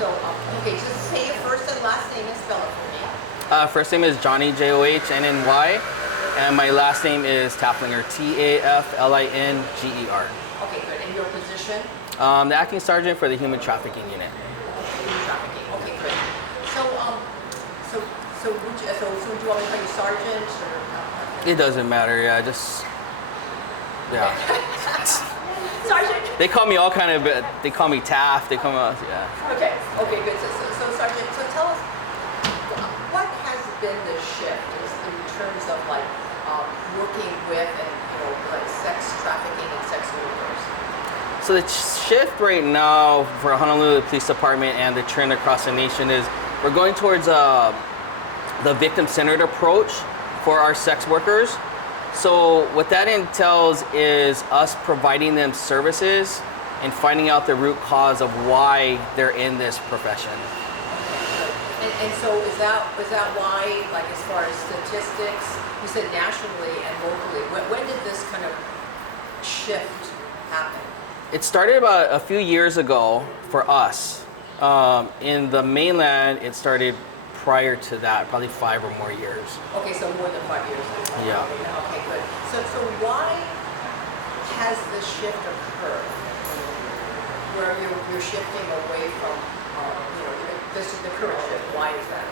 So, okay, just say your first and last name and spell it for me. First name is Johnny, Johnnny, and my last name is Taflinger, Taflinger. Okay, good. And your position? The acting sergeant for the human trafficking unit. Human trafficking. Okay, good. So, would you want me to call you sergeant or? It doesn't matter. Yeah, just yeah. Sergeant. They call me all kind of. They call me Taff. They call me yeah. Okay. Okay, good. So sergeant. So tell us, what has been the shift in terms of like working with and like sex trafficking and sex workers? So the shift right now for Honolulu Police Department and the trend across the nation is we're going towards the victim-centered approach for our sex workers. So what that entails is us providing them services and finding out the root cause of why they're in this profession. And so is that why, like as far as statistics, you said nationally and locally, when did this kind of shift happen? It started about a few years ago for us. In the mainland, it started prior to that, probably 5 or more years. Okay, so more than 5 years. Yeah. Okay, good. So why has this shift occurred? Where you're shifting away from, this is the current shift. Why is that?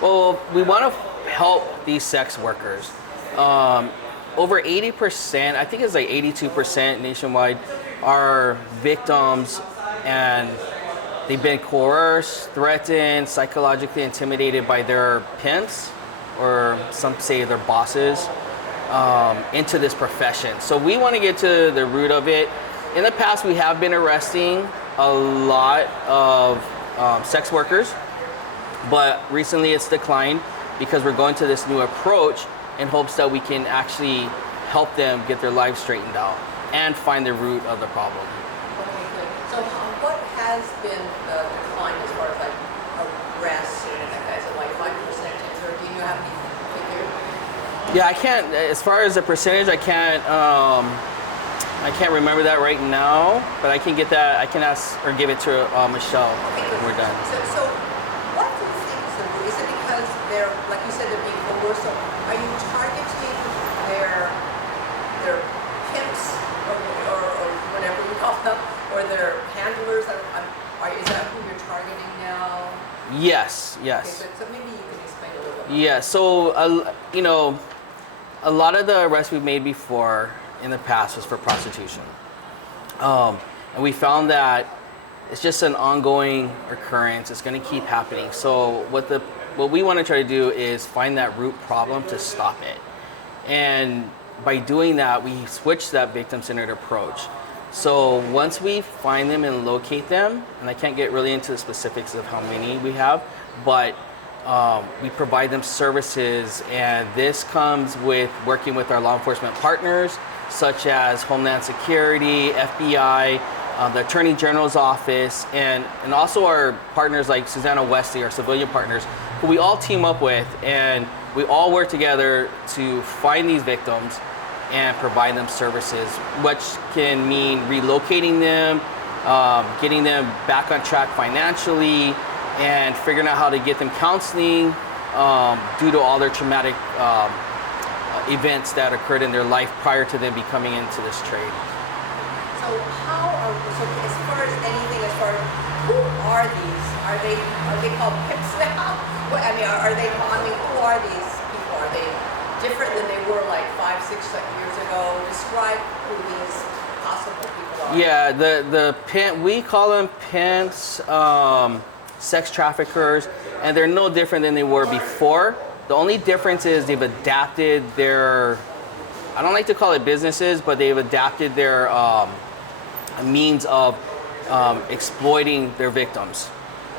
Well, we want to help these sex workers. Over 80%, I think it's like 82% nationwide, are victims, and they've been coerced, threatened, psychologically intimidated by their pimps, or some say their bosses, into this profession. So we want to get to the root of it. In the past, we have been arresting a lot of sex workers, but recently it's declined because we're going to this new approach in hopes that we can actually help them get their lives straightened out and find the root of the problem. Okay, good. So what has been the decline as far as like arrests and like that? Is it like 5%, 10%, or do you have any figure? Yeah, I can't, as far as the percentage, I can't remember that right now, but I can get that, I can ask or give it to Michelle when we're done. So what do you think is the root? Is it because they're, like you said, they're being coerced? So are you targeting their pimps or whatever you call them, or their handlers? Is that who you're targeting now? Yes. Okay, so maybe you can explain a little bit. Yeah, so, a lot of the arrests we've made before in the past was for prostitution. And we found that it's just an ongoing occurrence. It's going to keep happening. So what we want to try to do is find that root problem to stop it. And by doing that, we switch that victim-centered approach. So once we find them and locate them, and I can't get really into the specifics of how many we have, but we provide them services, and this comes with working with our law enforcement partners, such as Homeland Security, FBI, the Attorney General's office, and also our partners like Susanna Wesley, our civilian partners, who we all team up with, and we all work together to find these victims and provide them services, which can mean relocating them, getting them back on track financially, and figuring out how to get them counseling due to all their traumatic events that occurred in their life prior to them becoming into this trade. So as far as anything, who are these? Are they called pimps now? Who are these people? Are they different than they were like 5, 6 years ago? Describe who these possible people are. Yeah, we call them pimps, sex traffickers, and they're no different than they were before. The only difference is they've adapted their, I don't like to call it businesses, but they've adapted their means of exploiting their victims.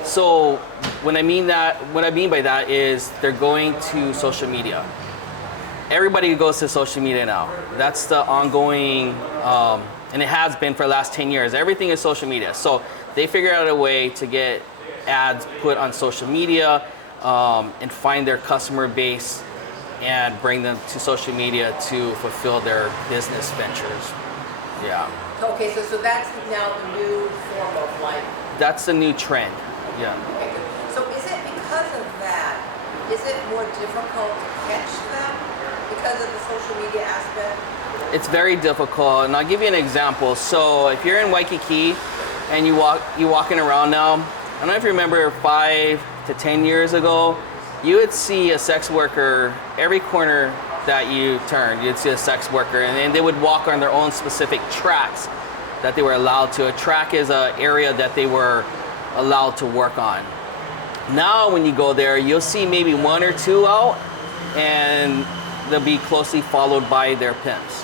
So what I mean by that is they're going to social media. Everybody goes to social media now. That's the ongoing, and it has been for the last 10 years. Everything is social media. So they figure out a way to get ads put on social media and find their customer base and bring them to social media to fulfill their business ventures. Yeah. Okay, so that's now the new form of like. That's the new trend. Yeah. Okay, good. So is it because of that, is it more difficult to catch them because of the social media aspect? It's very difficult, and I'll give you an example. So if you're in Waikiki and you're walking around now, I don't know if you remember 5 to 10 years ago, you would see a sex worker every corner that you turned. You'd see a sex worker, and then they would walk on their own specific tracks that they were allowed to. A track is an area that they were allowed to work on. Now when you go there, you'll see maybe 1 or 2 out, and they'll be closely followed by their pimps.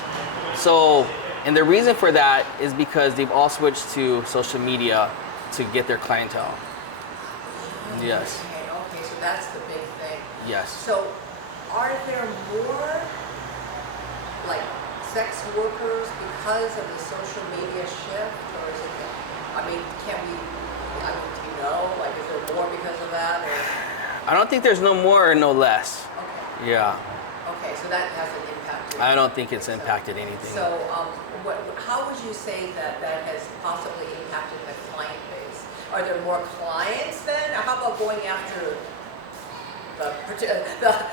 So, and the reason for that is because they've all switched to social media to get their clientele. Yes. Okay, so that's the big thing. Yes. So are there more like sex workers because of the social media shift, or is it, I mean, do you know, like is there more because of that, or? I don't think there's no more or no less. Okay. Yeah. Okay, so that hasn't impacted. I don't think it's impacted anything. So, how would you say that has possibly impacted the client base? Are there more clients then? Or how about going after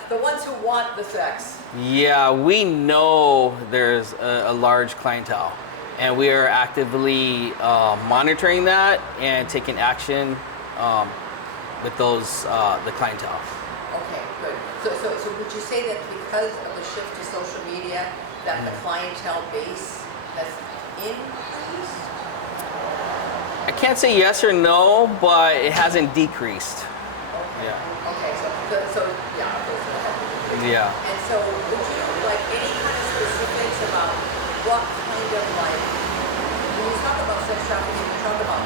the ones who want the sex? Yeah, we know there's a large clientele, and we are actively monitoring that and taking action with those the clientele. Okay, good. So would you say that because of the shift to social media, that the clientele base has increased? I can't say yes or no, but it hasn't decreased. Okay. Yeah. Okay. So yeah. Okay, so Yeah. and so, would you like any kind of specifics about what kind of like when you talk about sex trafficking, you talk about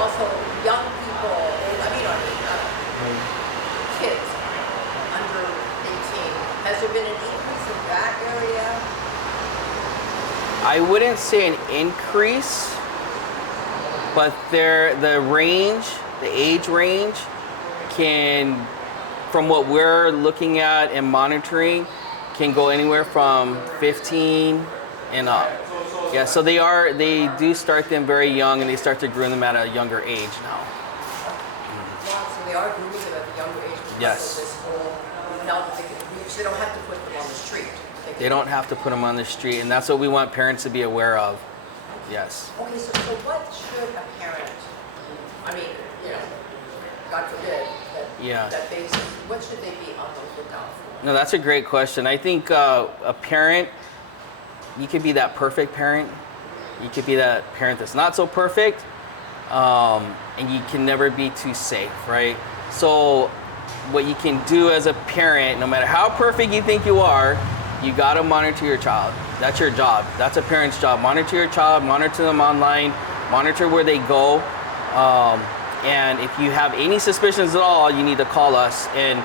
also young people. Kids under 18. Has there been an increase in that area? I wouldn't say an increase, but the age range can, from what we're looking at and monitoring, can go anywhere from 15 and up. Yeah, so they do start them very young, and they start to groom them at a younger age now. Wow, so they are grooming them at a younger age because Yes. of this whole, now that they can reach, they don't have to put them on the street. They don't have to put them on the street, and that's what we want parents to be aware of. Yes. Okay, so what should a parent, I mean, God forbid, what should they be on the lookout for? No, that's a great question. I think a parent, you could be that perfect parent. You could be that parent that's not so perfect, and you can never be too safe, right? So what you can do as a parent, no matter how perfect you think you are, you gotta monitor your child. That's your job. That's a parent's job. Monitor your child, monitor them online, monitor where they go. And if you have any suspicions at all, you need to call us, and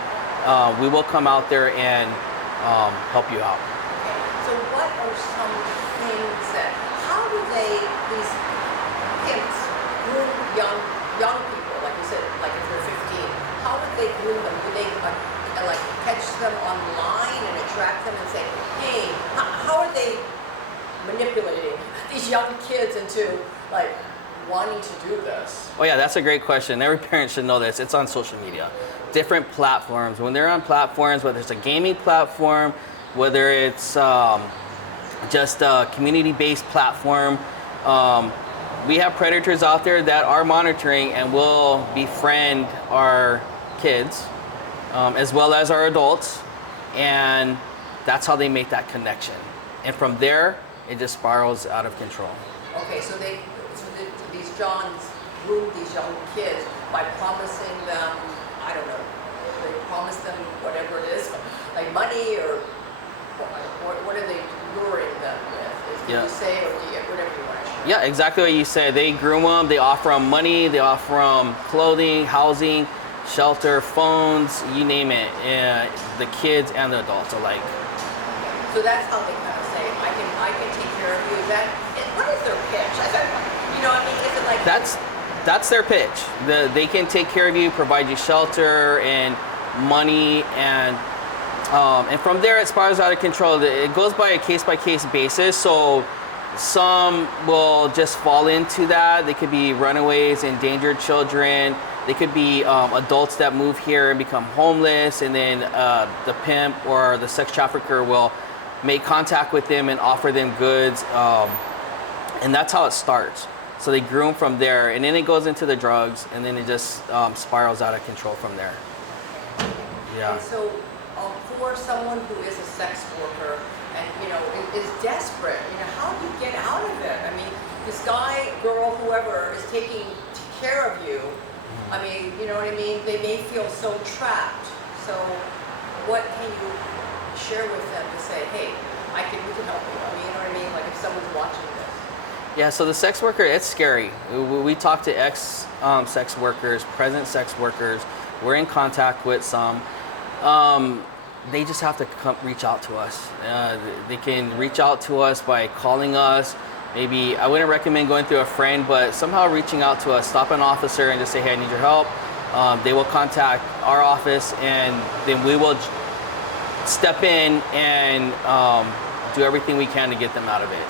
we will come out there and help you out. Okay, so what are some things that, how do these pimps groom young people, like you said, like if they're 15, how would they groom them? Do they like catch them online and attract them and say, hey, how are they manipulating these young kids into like wanting to do this? Oh yeah, that's a great question. Every parent should know this. It's on social media. Different platforms. When they're on platforms, whether it's a gaming platform, whether it's just a community-based platform, we have predators out there that are monitoring and will befriend our kids, as well as our adults, and that's how they make that connection. And from there, it just spirals out of control. Okay, so these Johns groom these young kids by promising them, I don't know, they promise them whatever it is, like money, or what are they luring them with? Did you say, or whatever you want to share? Yeah, exactly what you said. They groom them, they offer them money, they offer them clothing, housing, shelter, phones, you name it, the kids and the adults alike. So that's how they kind of say, I can take care of you. What is their pitch? Is it like that's their pitch. They can take care of you, provide you shelter and money, and from there it spirals out of control. It goes by a case-by-case basis. So Some will just fall into that. They could be runaways, endangered children. They could be adults that move here and become homeless, and then the pimp or the sex trafficker will make contact with them and offer them goods, and that's how it starts. So they groom from there, and then it goes into the drugs, and then it just spirals out of control from there. Yeah. And so, for someone who is a sex worker and is desperate, how do you get out of it? I mean, this guy, girl, whoever is taking care of you. I mean, you know what I mean? They may feel so trapped. So, what can you share with them to say, hey, we can help you? I mean, you know what I mean? Like if someone's watching this. Yeah, so the sex worker, it's scary. We talk to ex-sex workers, present sex workers. We're in contact with some. They just have to reach out to us. They can reach out to us by calling us. Maybe, I wouldn't recommend going through a friend, but somehow reaching out to us, stop an officer and just say, hey, I need your help. They will contact our office, and then we will step in and do everything we can to get them out of it.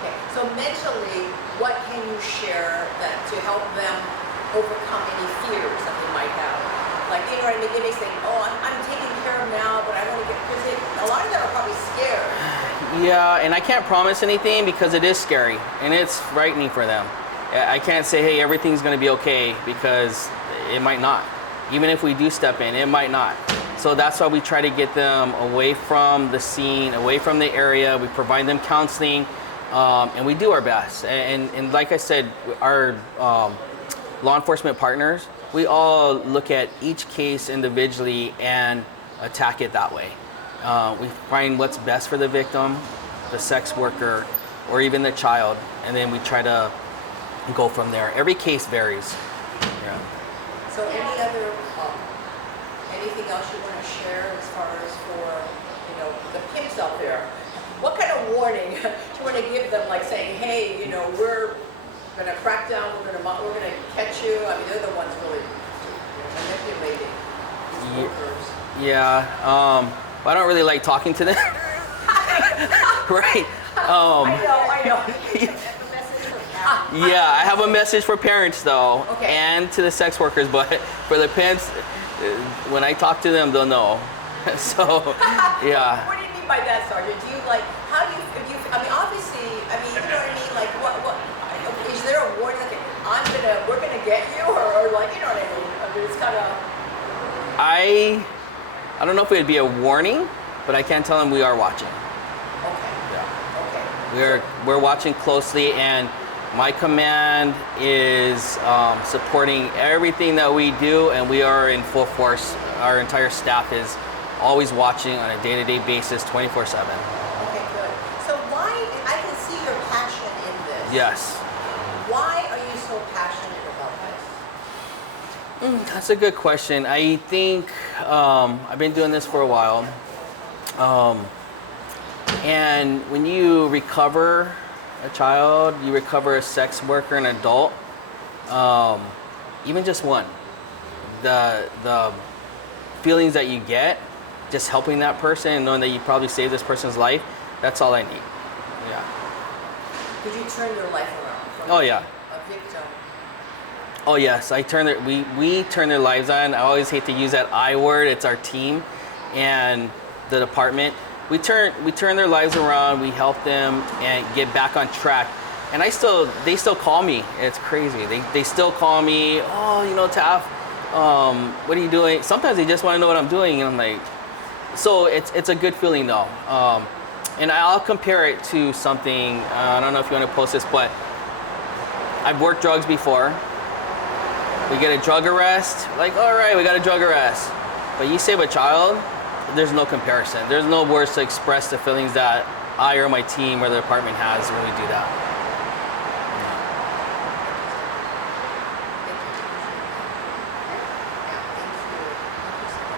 Okay, so mentally, what can you share to help them overcome any fears that they might have? Like, you know what I mean? They may say, oh, I'm taken care of now, but I want to get, because a lot of them are probably scared. Yeah, and I can't promise anything because it is scary and it's frightening for them. I can't say, hey, everything's going to be okay, because it might not. Even if we do step in, it might not. So that's why we try to get them away from the scene, away from the area. We provide them counseling, and we do our best. And like I said, our law enforcement partners, we all look at each case individually and attack it that way. We find what's best for the victim, the sex worker, or even the child, and then we try to go from there. Every case varies. Yeah. So anything else you want to share as far as for, the pimps out there? What kind of warning do you want to give them, like saying, hey, we're going to crack down, we're going to catch you? I mean, they're the ones really manipulating these workers. Yeah. I don't really like talking to them. Right. I know. Yeah, I have a message for parents though, okay, and to the sex workers, but for the pimps, when I talk to them, they'll know. So, yeah. What do you mean by that, Sergeant? Do you how do you, I mean, obviously, I mean, you know what I mean? Like, what, is there a warning, like, we're gonna get you, or like, you know what I mean? I mean, it's kind of. I don't know if it would be a warning, but I can tell them we are watching. Okay. Yeah. Okay. We're watching closely, and my command is supporting everything that we do, and we are in full force. Our entire staff is always watching on a day-to-day basis, 24/7. Okay, good. So why, I can see your passion in this. Yes. Why are you so passionate about this? That's a good question. I think I've been doing this for a while. And when you recover a child, you recover a sex worker, an adult, even just one, the feelings that you get just helping that person and knowing that you probably saved this person's life, that's all I need. Yeah. Did you turn their life around from Oh yeah. a victim? Oh yes, we turn their lives on. I always hate to use that I word. It's our team and the department. We turn their lives around. We help them and get back on track. And they still call me. It's crazy. They still call me. Oh, Taf, what are you doing? Sometimes they just want to know what I'm doing, and I'm like, so it's a good feeling though. And I'll compare it to something. I don't know if you want to post this, but I've worked drugs before. We get a drug arrest, like, all right, we got a drug arrest. But you save a child, there's no comparison. There's no words to express the feelings that I or my team or the department has when we do that.